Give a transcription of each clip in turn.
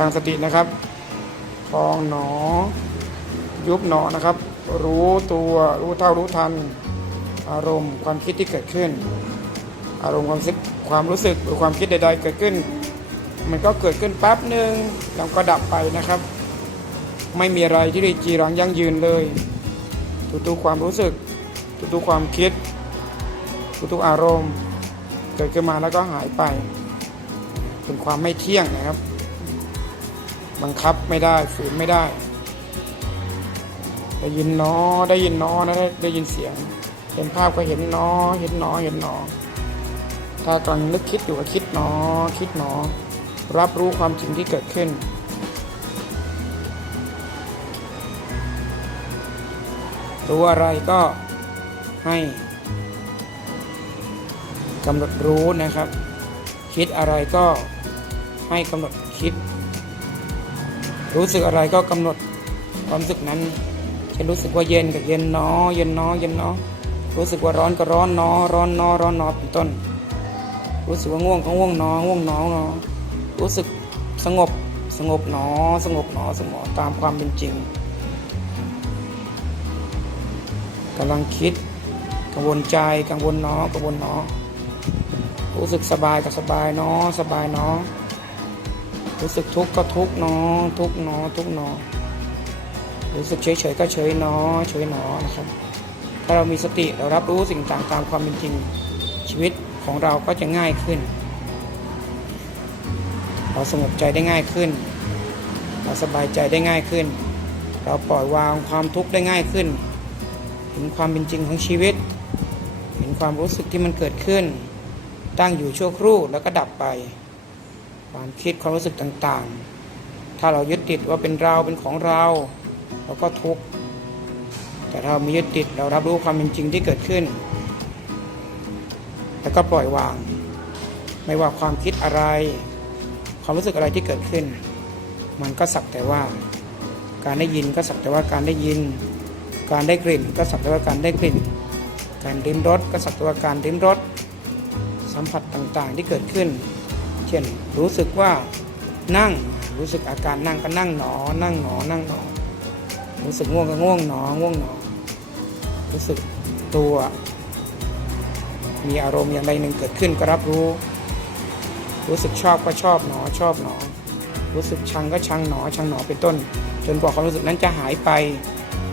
ตั้งสตินะครับพองหนอ ยุบหนอนะครับ รู้ตัวรู้เท่ารู้ทัน อารมณ์ความคิดที่เกิดขึ้น อารมณ์ความคิดความรู้สึกหรือความคิดใด ๆ เกิดขึ้น มันก็เกิดขึ้นแป๊บหนึ่งแล้วก็ดับไปนะครับ ไม่มีอะไรที่ได้จีรังยั่งยืนเลยทุกๆความรู้สึกทุกๆความคิดทุกๆอารมณ์ เกิดขึ้นมาแล้วก็หายไป เป็นความไม่เที่ยงนะครับ บังคับไม่ได้ฝืนไม่ได้ ได้ยินนอได้ยินนอนะได้ได้ยินเสียง เห็นภาพก็เห็นนอ เห็นนอเห็นนอ ถ้ากำลังนึกคิดอยู่ก็คิดนอ คิดนอ รับรู้ความจริงที่เกิดขึ้นรู้อะไรก็ให้กำหนดรู้นะครับ คิดอะไรก็ให้กำหนดคิด รู้สึกอะไรก็กำหนดความรู้สึกนั้นจะรู้สึกว่าเย็นกับเย็นเนอเย็นเนอเย็นเนอรู้สึกว่าร้อนก็ร้อนเนอร้อนเนอร้อนเนอเป็นต้น รู้สึกว่าง่วงก็ง่วงเนอง่วงเนอเนอรู้สึกสงบสงบหนอ สงบหนอสงบตามความเป็นจริงกำลังคิด กังวลใจกังวลหนอกังวลหนอรู้สึกสบายก็สบายเนาะสบายเนาะ รู้สึกทุกข์ก็ทุกข์เนาะทุกข์เนาะทุกข์เนาะรู้สึกเฉยเฉยๆก็เฉยเนาะเฉยเนาะนะครับ ถ้าเรามีสติเรารับรู้สิ่งต่างตามความเป็นจริง ชีวิตของเราก็จะง่ายขึ้น เราสงบใจได้ง่ายขึ้น เราสบายใจได้ง่ายขึ้น เราปล่อยวางความทุกข์ได้ง่ายขึ้น เห็นความเป็นจริงของชีวิต เห็นความรู้สึกที่มันเกิดขึ้น ตั้งอยู่ชั่วครู่แล้วก็ดับไป ความคิดความรู้สึกต่างๆ ถ้าเรายึดติดว่าเป็นเราเป็นของเรา เราก็ทุกข์แต่ถ้าเราไม่ยึดติดเรารับรู้ความเป็นจริงที่เกิดขึ้น แล้วก็ปล่อยวาง ไม่ว่าความคิดอะไร ความรู้สึกอะไรที่เกิดขึ้น มันก็สักแต่ว่า การได้ยินก็สักแต่ว่าการได้ยิน การได้กลิ่น ก็สักแต่ว่าการได้กลิ่น การริมรสก็สักแต่ว่าการริมรสสัมผัสต่างๆที่เกิดขึ้น เช่น รู้สึกว่านั่งรู้สึกอาการนั่งก็นั่งหนอ นั่งหนอ นั่งหนอ รู้สึกง่วงก็ง่วงหนอ ง่วงหนอ รู้สึกตัว มีอารมณ์อย่างใดหนึ่งเกิดขึ้นก็รับรู้ รู้สึกชอบก็ชอบหนอ ชอบหนอ รู้สึกชังก็ชังหนอ ชังหนอเป็นต้น จนกว่าความรู้สึกนั้นจะหายไป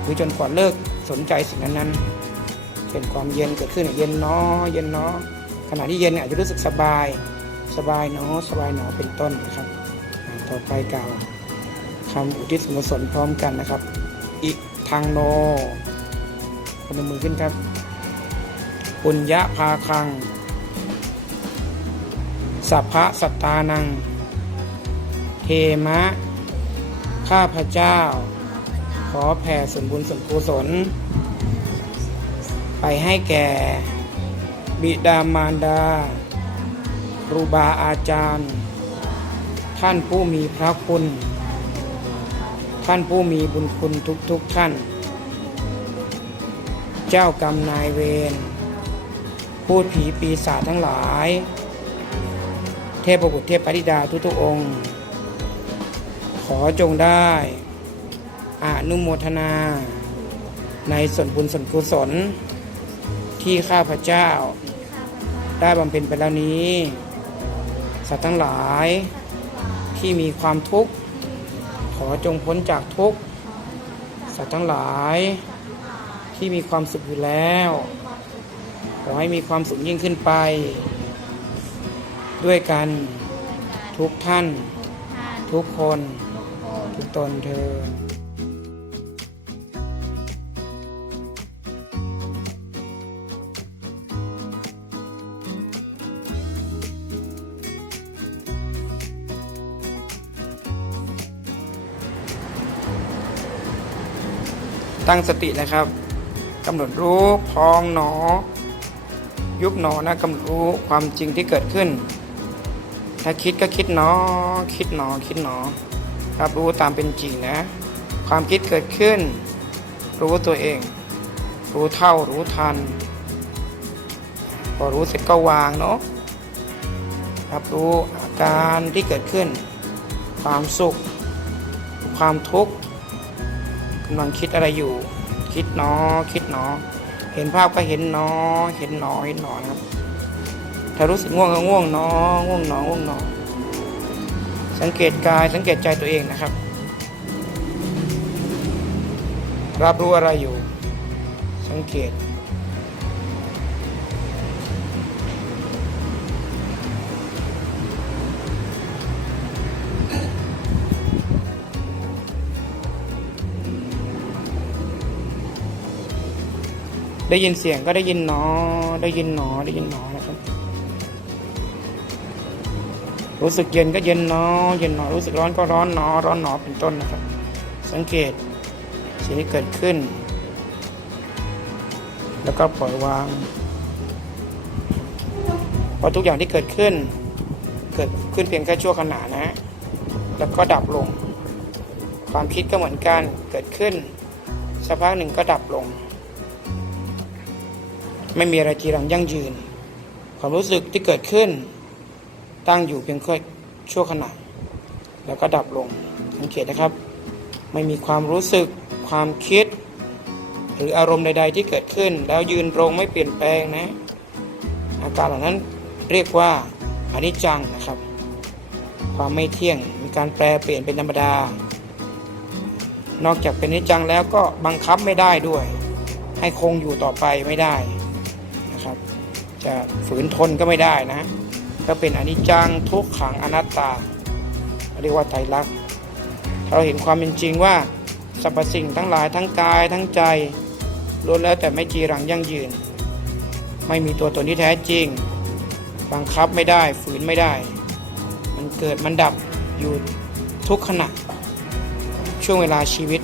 หรือจนกว่าเลิกสนใจสิ่งนั้นๆเช่นความเย็นเกิดขึ้นเย็นเนอ เย็นเนอ ขณะที่เย็นเนี่ยอาจจะรู้สึกสบาย สบายเนอสบายหนอเป็นต้นนะครับ ต่อไปกล่าวคำอุทิศส่วนกุศลพร้อมกันนะครับ อิทางโนพนมมือขึ้นครับปุญญาภาคัง สัพพะสัตตานัง เทมะ ข้าพเจ้า ขอแผ่ส่วนบุญส่วนกุศล ไปให้แก่ บิดามารดา รูบาอาจารย์ ท่านผู้มีพระคุณ ท่านผู้มีบุญคุณทุกๆทท่าน เจ้ากรรมนายเวรพูดผีปีศาจทั้งหลาย เทพบุตรเทพปฏิดาทุกๆองค์ ขอจงได้อานุโมทนา ในส่วนบุญส่วนกุศลที่ข้าพเจ้า ได้บำเพ็ญไปแล้วนี้ สัตว์ทั้งหลายที่มีความทุกข์ ขอจงพ้นจากทุกข์ สัตว์ทั้งหลายที่มีความสุขอยู่แล้ว ขอให้มีความสุขยิ่งขึ้นไป ด้วยกันทุกท่าน ทุกคน ทุกตนเธอ ตั้งสตินะครับกำหนดรู้พองหนอ ยุบหนอนะกำหนดรู้ความจริงที่เกิดขึ้น ถ้าคิดก็คิดหนอ คิดหนอคิดหนอ รับรู้ตามเป็นจริงนะ ความคิดเกิดขึ้น รู้ตัวเอง รู้เท่ารู้ทัน พอรู้เสร็จก็วางเนาะรับรู้อาการที่เกิดขึ้น ความสุข ความทุกข์ กำลังคิดอะไรอยู่ คิดหนอคิดหนอเห็นภาพก็เห็นหนอเห็นหนอเห็นหนอนะครับ ถ้ารู้สึกง่วงก็ง่วงหนอง่วงหนอง่วงหนอสังเกตกายสังเกตใจตัวเองนะครับ รับรู้อะไรอยู่ สังเกต ได้ยินเสียงก็ได้ยินหนอ ได้ยินหนอ ได้ยินหนอนะครับ รู้สึกเย็นก็เย็นหนอ เย็นหนอ รู้สึกร้อนก็ร้อนหนอ ร้อนหนอเป็นต้นนะครับ สังเกตสิ่งที่เกิดขึ้น แล้วก็ปล่อยวางเพราะทุกอย่างที่เกิดขึ้น เกิดขึ้นเพียงแค่ชั่วขณะนะ แล้วก็ดับลง ความคิดก็เหมือนกัน เกิดขึ้นสักพักหนึ่งก็ดับลง ไม่มีอะไรจีรังยั่งยืน ความรู้สึกที่เกิดขึ้น ตั้งอยู่เพียงแค่ชั่วขณะ แล้วก็ดับลงสังเกตนะครับ ไม่มีความรู้สึกความคิด หรืออารมณ์ใด ๆ ที่เกิดขึ้น แล้วยืนตรงไม่เปลี่ยนแปลงนะอาการเหล่านั้นเรียกว่าอนิจจังนะครับ ความไม่เที่ยงมีการแปลเปลี่ยนเป็นธรรมดา นอกจากเป็นอนิจจังแล้วก็บังคับไม่ได้ด้วย ให้คงอยู่ต่อไปไม่ได้ จะฝืนทนก็ไม่ได้นะ ก็เป็นอนิจจังทุกขังอนัตตา เรียกว่าไตรลักษณ์ถ้าเราเห็นความเป็นจริงว่าสรรพสิ่งทั้งหลายทั้งกายทั้งใจล้วนแล้วแต่ไม่จีรังยั่งยืน ไม่มีตัวตนที่แท้จริง บังคับไม่ได้ฝืนไม่ได้ มันเกิดมันดับอยู่ทุกขณะช่วงเวลาชีวิต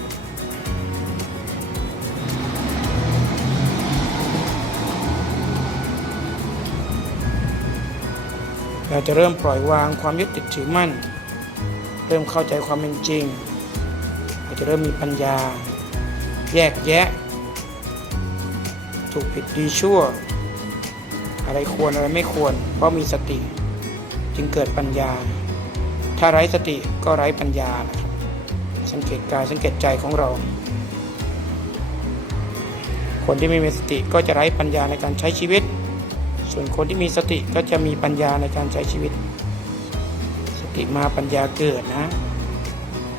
เราจะเริ่มปล่อยวางความยึดติดถือมั่น เริ่มเข้าใจความเป็นจริง เราจะเริ่มมีปัญญา แยกแยะ ถูกผิดดีชั่ว อะไรควรอะไรไม่ควร เพราะมีสติ จึงเกิดปัญญา ถ้าไร้สติก็ไร้ปัญญานะครับสังเกตกายสังเกตใจของเรา คนที่ไม่มีสติก็จะไร้ปัญญาในการใช้ชีวิต ส่วนคนที่มีสติก็จะมีปัญญาในการใช้ชีวิต สติมาปัญญาเกิดนะ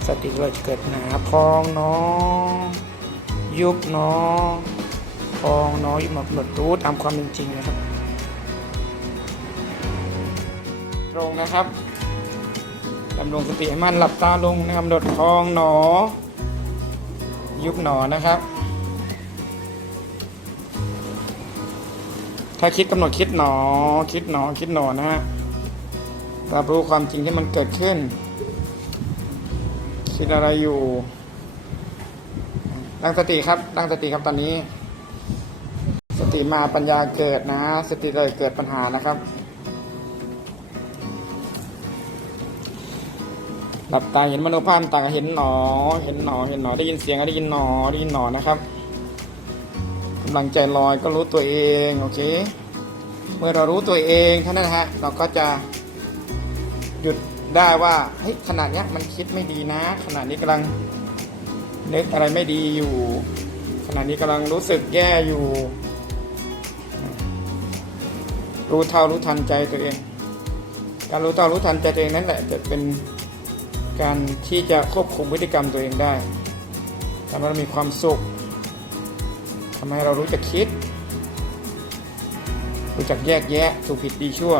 สติเราจะเกิดหนาพองเนอยุบเนอพองเนอยุบมากำหนดรู้ตามความเป็นจริงนะครับ ตรงนะครับดำรงสติให้มั่นหลับตาลงนะครับกำหนดพองหนอยุบหนอนะครับ ถ้าคิดกำหนดคิดหนอ คิดหนอ คิดหนอนะฮะรับรู้ความจริงที่มันเกิดขึ้น คิดอะไรอยู่ตั้งสติครับตั้งสติครับตอนนี้ สติมาปัญญาเกิดนะ สติเลยเกิดปัญหานะครับหลับตาเห็นมโนภาพต่างเห็นหนอ เห็นหนอ เห็นหนอได้ยินเสียงได้ยินหนอได้ยินหนอนะครับกำลังใจลอยก็รู้ตัวเอง โอเค เมื่อเรารู้ตัวเองเท่านั้นนะฮะเราก็จะหยุดได้ว่าเฮ้ยขณะเนี้มันคิดไม่ดีนะ ขณะนี้กำลังนึกอะไรไม่ดีอยู่ ขณะนี้กำลังรู้สึกแย่อยู่ รู้เท่ารู้ทันใจตัวเอง การรู้เท่ารู้ทันใจตัวเองนั่นแหละจะเป็นการที่จะควบคุมพฤติกรรมตัวเองได้ทำให้เรามีความสุขทำให้เรารู้จักคิด จากแยกแยะถูกผิดดีชั่ว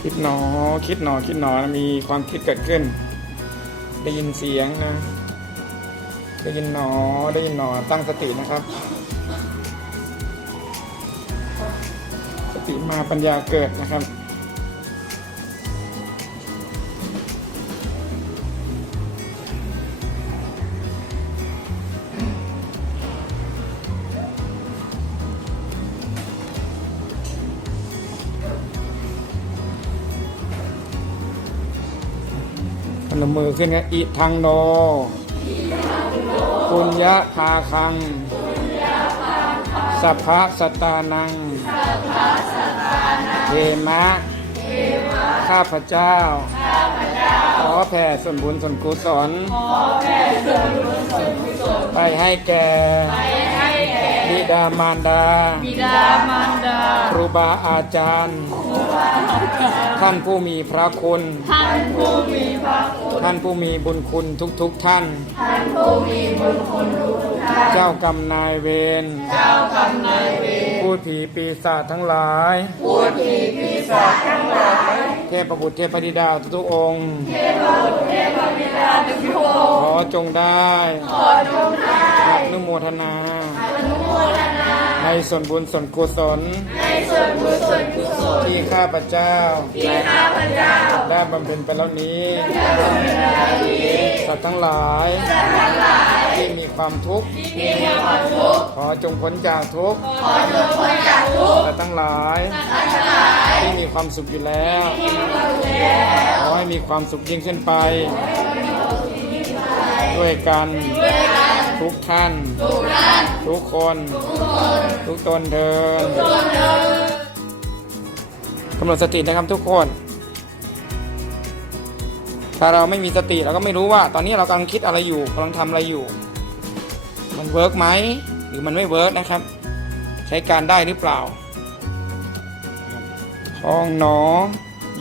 คิดหนอ คิดหนอ คิดหนอนะมีความคิดเกิดขึ้น ได้ยินเสียงนะ ได้ยินหนอ ได้ยินหนอ ตั้งสตินะครับ สติมาปัญญาเกิดนะครับ นมมือขึ้นนะอิทังโน ปุญญาภาคัง สัพพะสตานังเทมะ ข้าพเจ้า ขอแผ่ส่วนบุญส่วนกุศลไปให้แก่บิดามารดาบิดามารดาครูบาอาจารย์ ท่านผู้มีพระคุณ ท่านผู้มีพระคุณ ท่านผู้มีบุญคุณทุกๆทท่าน ท่านผู้มีบุญคุณทุกท่าน เจ้ากรรมนายเวร เจ้ากรรมนายเวร ผู้ผีปีศาจทั้งหลาย ผู้ที่ปีศาจทั้งหลาย เทพบุตรเทพธิดาทุกๆองค์ เทพบุตรเทพบิดาทุกพระองค์ ขอจงได้ ขอจงได้อนุโมทนาอนุโมทนาในส่วนบุญส่วนกุศลใน ส่วนบุญส่วนกุศลที่ข้าพเจ้า ที่ข้าพเจ้า ได้บำเพ็ญไปแล้วนี้ได้บำเพ็ญแล้วนี้สัตว์ทั้งหลายทั้งหลายที่มีความทุกข์ที่มีความทุกข์ขอจงพ้นจากทุกข์ขอจงพ้นจากทุกข์สัตว์ทั้งหลายทั้งหลายที่มีความสุขอยู่แล้วที่มีความสุขแล้วขอให้มีความสุขยิ่งขึ้นไป ด้วยกัน ทุกท่านทุกท่าน ทุกคน ทุกตนเดินทุกเดินกำหนดสตินะครับทุกคน ถ้าเราไม่มีสติเราก็ไม่รู้ว่า ตอนนี้เรากำลังคิดอะไรอยู่กำลังทำอะไรอยู่ มันเวิร์กไหมหรือมันไม่เวิร์กนะครับ ใช้การได้หรือเปล่าพองหนอ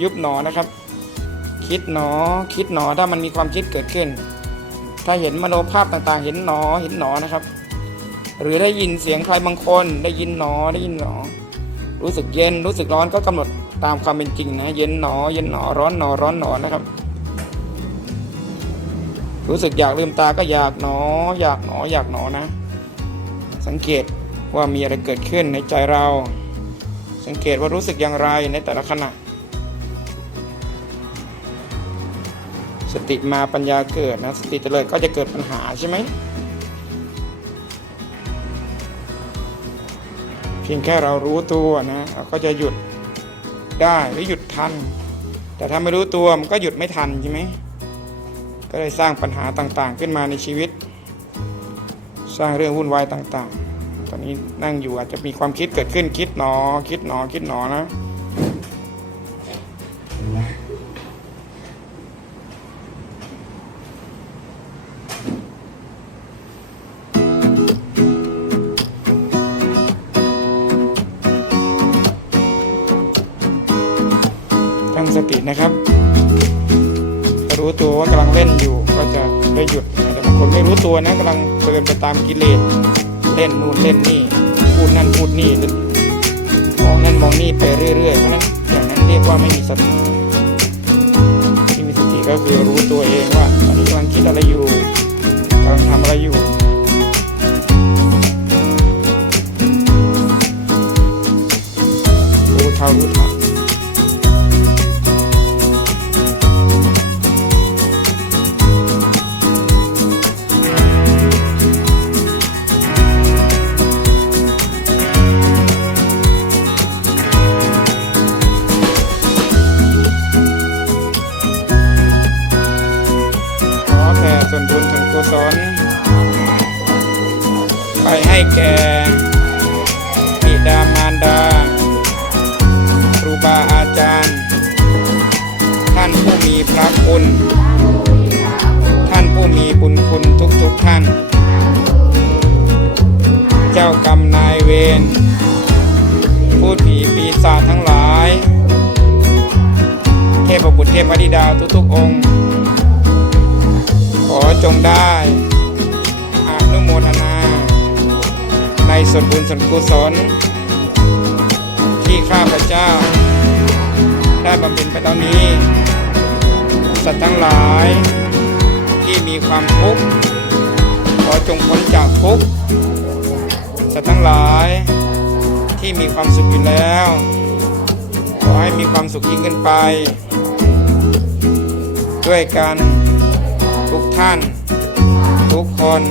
ยุบหนอนะครับ คิดหนอ คิดหนอถ้ามันมีความคิดเกิดขึ้น ถ้าเห็นมโนภาพต่างๆ เห็นหนอเห็นหนอนะครับ หรือได้ยินเสียงใครบางคน ได้ยินหนอได้ยินหนอ รู้สึกเย็นรู้สึกร้อนก็กำหนดตามความเป็นจริงนะเย็นหนอ เย็นหนอร้อนหนอร้อนหนอนะครับ รู้สึกอยากลืมตาก็อยากหนอ อยากหนออยากหนอนะ สังเกตว่ามีอะไรเกิดขึ้นในใจเรา สังเกตว่ารู้สึกอย่างไรในแต่ละขณะ สติมาปัญญาเกิดนะสติเจริญก็จะเกิดปัญหาใช่ไหมเพียงแค่เรารู้ตัวนะเราก็จะหยุดได้หรือหยุดทัน แต่ถ้าไม่รู้ตัวมันก็หยุดไม่ทันใช่ไหมก็เลยสร้างปัญหาต่างๆ ขึ้นมาในชีวิต สร้างเรื่องวุ่นวายต่างๆ ตอนนี้นั่งอยู่อาจจะมีความคิดเกิดขึ้นคิดหนอ คิดหนอคิดหนอนะ ไปตามกิเลสเล่นนู่นเล่นนี่ พูดนั่นพูดนี่มองนั่นมองนี่ไปเรื่อยๆเพราะนั้นอย่างนั้นเรียกว่าไม่มีสติที่มีสติก็คือรู้ตัวเองว่าตอนนี้กำลังคิดอะไรอยู่กำลังทำอะไรอยู่รู้เท่ารู้ทัน ท่าน เจ้ากรรมนายเวรผู้ผีปีศาจทั้งหลาย เทพบุตรเทพธิดาทุกๆองค์ ขอจงได้อนุโมทนา ในส่วนบุญส่วนกุศล ที่ข้าพเจ้า ได้บำเพ็ญไปตอนนี้ สัตว์ทั้งหลายที่มีความทุกข์ ขอจงพ้นจากทุกข์สัตว์ทั้งหลายที่มีความสุขอยู่แล้ว ขอให้มีความสุขยิ่งขึ้นไป ด้วยกันทุกท่าน ทุกคน